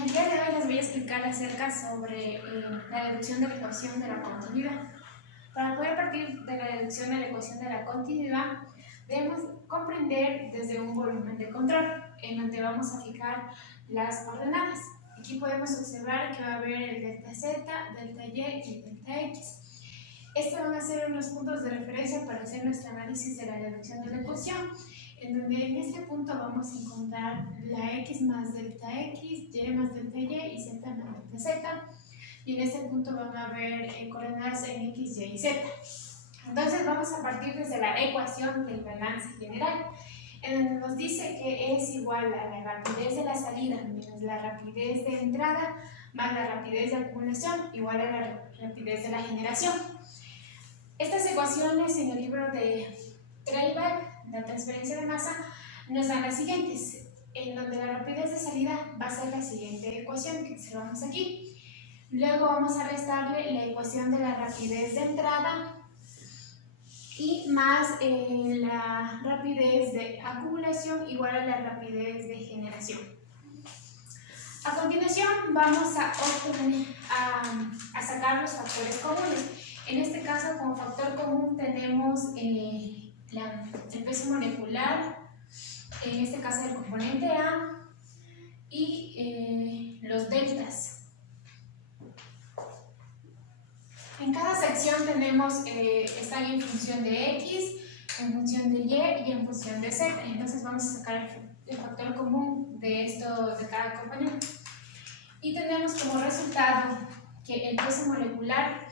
El día de hoy les voy a explicar acerca sobre la deducción de la ecuación de la continuidad. Para poder partir de la deducción de la ecuación de la continuidad, debemos comprender desde un volumen de control, en donde vamos a fijar las coordenadas. Aquí podemos observar que va a haber el delta z, delta y y delta x. Estos van a ser unos puntos de referencia para hacer nuestro análisis de la deducción de la ecuación, en donde en este punto vamos a encontrar la x más delta x, y más delta y z más delta z, y en este punto van a haber coordenadas en x, y z. Entonces vamos a partir desde la ecuación del balance general, en donde nos dice que es igual a la rapidez de la salida menos la rapidez de entrada más la rapidez de acumulación igual a la rapidez de la generación. Estas ecuaciones en el libro de Treiber, la transferencia de masa, nos dan las siguientes, en donde la rapidez de salida va a ser la siguiente ecuación que observamos aquí. Luego vamos a restarle la ecuación de la rapidez de entrada y más la rapidez de acumulación igual a la rapidez de generación. A continuación vamos a sacar los factores comunes. En este caso, como factor común tenemos el peso molecular, en este caso el componente A, y los deltas. En cada sección tenemos, están en función de X, en función de Y y en función de Z. Entonces vamos a sacar el factor común de cada componente. Y tenemos como resultado que el peso molecular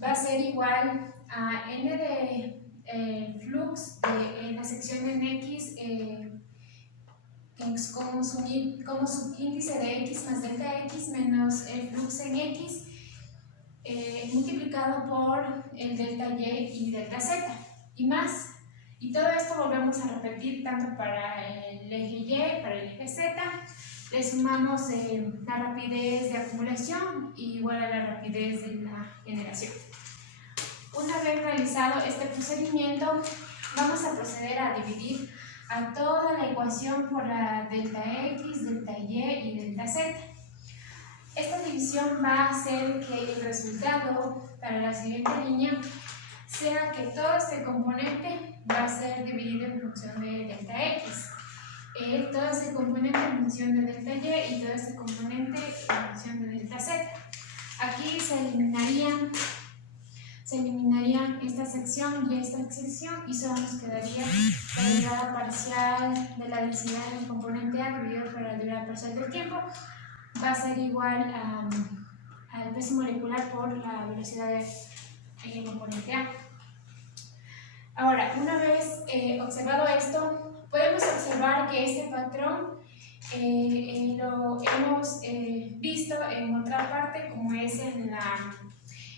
va a ser igual a n de flux en la sección en X como subíndice de X más delta X menos el flux en X multiplicado por el delta Y y delta Z y más. Y todo esto volvemos a repetir tanto para el eje Y, para el eje Z. Le sumamos la rapidez de acumulación igual a la rapidez de la generación. Una vez realizado este procedimiento, vamos a proceder a dividir a toda la ecuación por la delta X, delta Y y delta Z. Esta división va a hacer que el resultado para la siguiente línea sea que todo este componente va a ser dividido en función de delta X. Todo este componente en función de delta Y y todo este componente en función de delta Z. Aquí se eliminarían esta sección y esta sección y solo nos quedaría la derivada parcial de la densidad del componente A dividido por la derivada parcial del tiempo. Va a ser igual al peso molecular por la velocidad en el componente A. Ahora, una vez observado esto, podemos observar que este patrón lo hemos visto en otra parte, como es en la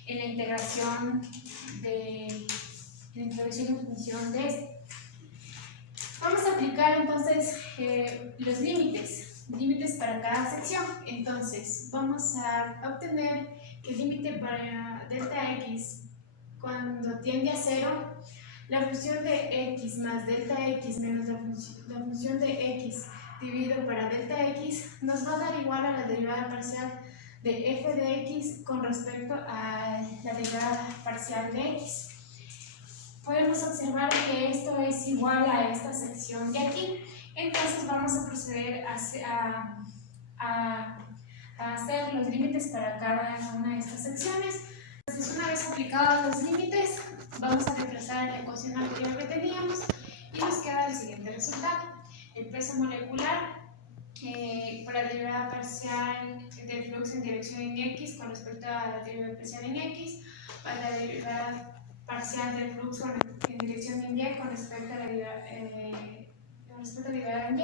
integración en función de este. Vamos a aplicar entonces los límites para cada sección. Entonces, vamos a obtener que el límite para delta X, cuando tiende a 0, la función de X más delta X menos la función de X dividido para delta X nos va a dar igual a la derivada parcial de f de X con respecto a la derivada parcial de X. Podemos observar que esto es igual a esta sección de aquí. Entonces vamos a proceder a hacer los límites para cada una de estas secciones. Entonces, una vez aplicados los límites, vamos a reemplazar la ecuación anterior que teníamos y nos queda el siguiente resultado. El peso molecular por la derivada parcial del flux en dirección en X con respecto a la derivada parcial en X, para la derivada parcial del flux en dirección en Y con respecto a la derivada en Y,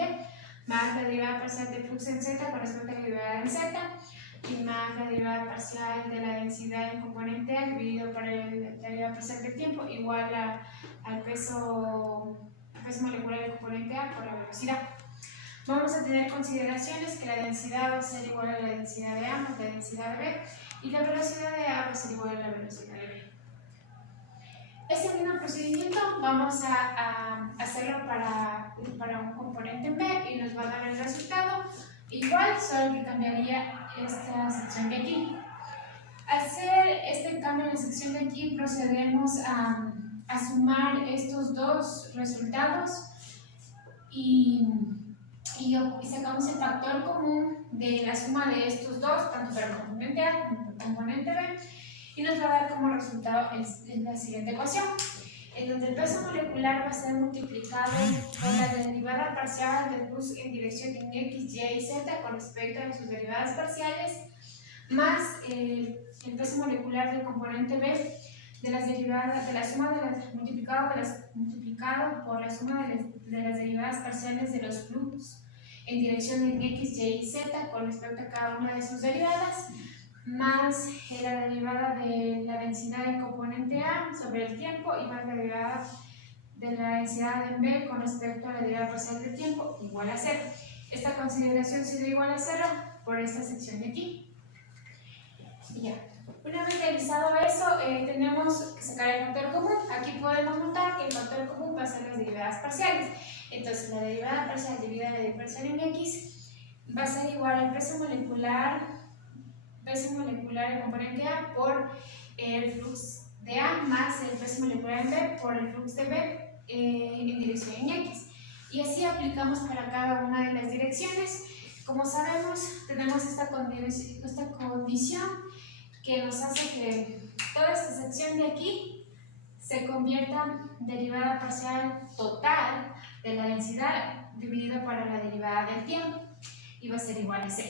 más la derivada parcial del flux en Z con respecto a la derivada en Z, y más la derivada parcial de la densidad en componente A dividido por la derivada parcial del tiempo igual al peso molecular del componente A por la velocidad. Vamos a tener consideraciones que la densidad va a ser igual a la densidad de A más la densidad de B y la velocidad de A va a ser igual a la velocidad de B. Este mismo procedimiento vamos a hacerlo para un componente B y nos va a dar el resultado igual, solo que cambiaría esta sección de aquí. Al hacer este cambio en la sección de aquí, procedemos a sumar estos dos resultados y sacamos el factor común de la suma de estos dos, tanto para el componente A como para el componente B, y nos va a dar como resultado la siguiente ecuación, en donde el peso molecular va a ser multiplicado por la derivada parcial del flux en dirección en X, Y y Z con respecto a sus derivadas parciales, más el peso molecular del componente B de las derivadas, de la suma de las, multiplicado por la suma de las derivadas parciales de los flujos en dirección en X, Y y Z con respecto a cada una de sus derivadas, más la derivada de la densidad del componente A sobre el tiempo y más la derivada de la densidad en B con respecto a la derivada parcial del tiempo igual a 0. Esta consideración será igual a 0 por esta sección de aquí. Y ya. Una vez realizado eso, tenemos que sacar el factor común. Aquí podemos notar que el factor común va a ser las derivadas parciales. Entonces, la derivada parcial dividida la derivada parcial en X va a ser igual al peso molecular del componente A por el flux de A más el peso molecular en B por el flux de B en dirección en X. Y así aplicamos para cada una de las direcciones. Como sabemos, tenemos esta condición que nos hace que toda esta sección de aquí se convierta en derivada parcial total de la densidad dividido por la derivada del tiempo y va a ser igual a 0.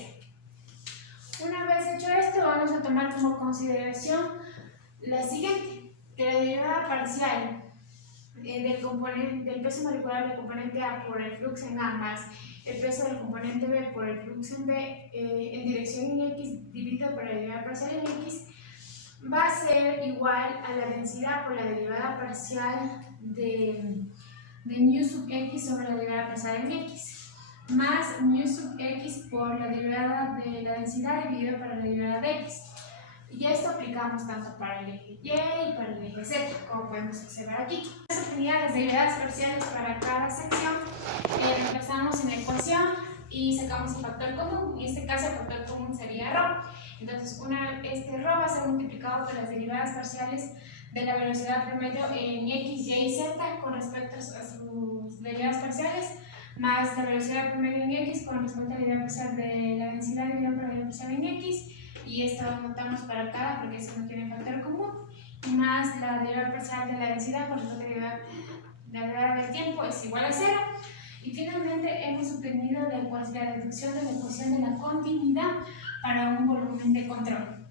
Una vez hecho esto, vamos a tomar como consideración la siguiente, que la derivada parcial del peso molecular del componente A por el flux en A más el peso del componente B por el flux en B en dirección en X dividido por la derivada parcial en X va a ser igual a la densidad por la derivada parcial de mu sub X sobre la derivada parcial en X más mu sub X por la derivada de la densidad dividido por la derivada de X. Y esto aplicamos tanto para el eje Y y para el eje Z, como podemos observar aquí. Las unidades de derivadas parciales para cada sección reemplazamos en la ecuación y sacamos el factor común. En este caso el factor común sería ρ. Entonces este ρ va a ser multiplicado por las derivadas parciales de la velocidad promedio en X, Y y Z con respecto a sus derivadas parciales, más la velocidad promedio en X con respecto a la derivada parcial de la densidad dividida por la derivada parcial en X. Y esto lo contamos para cada porque eso no tiene factor común, más la derivada parcial de la densidad con respecto a la derivada del tiempo es igual a 0. Y finalmente hemos obtenido la deducción de la ecuación de la continuidad para un volumen de control.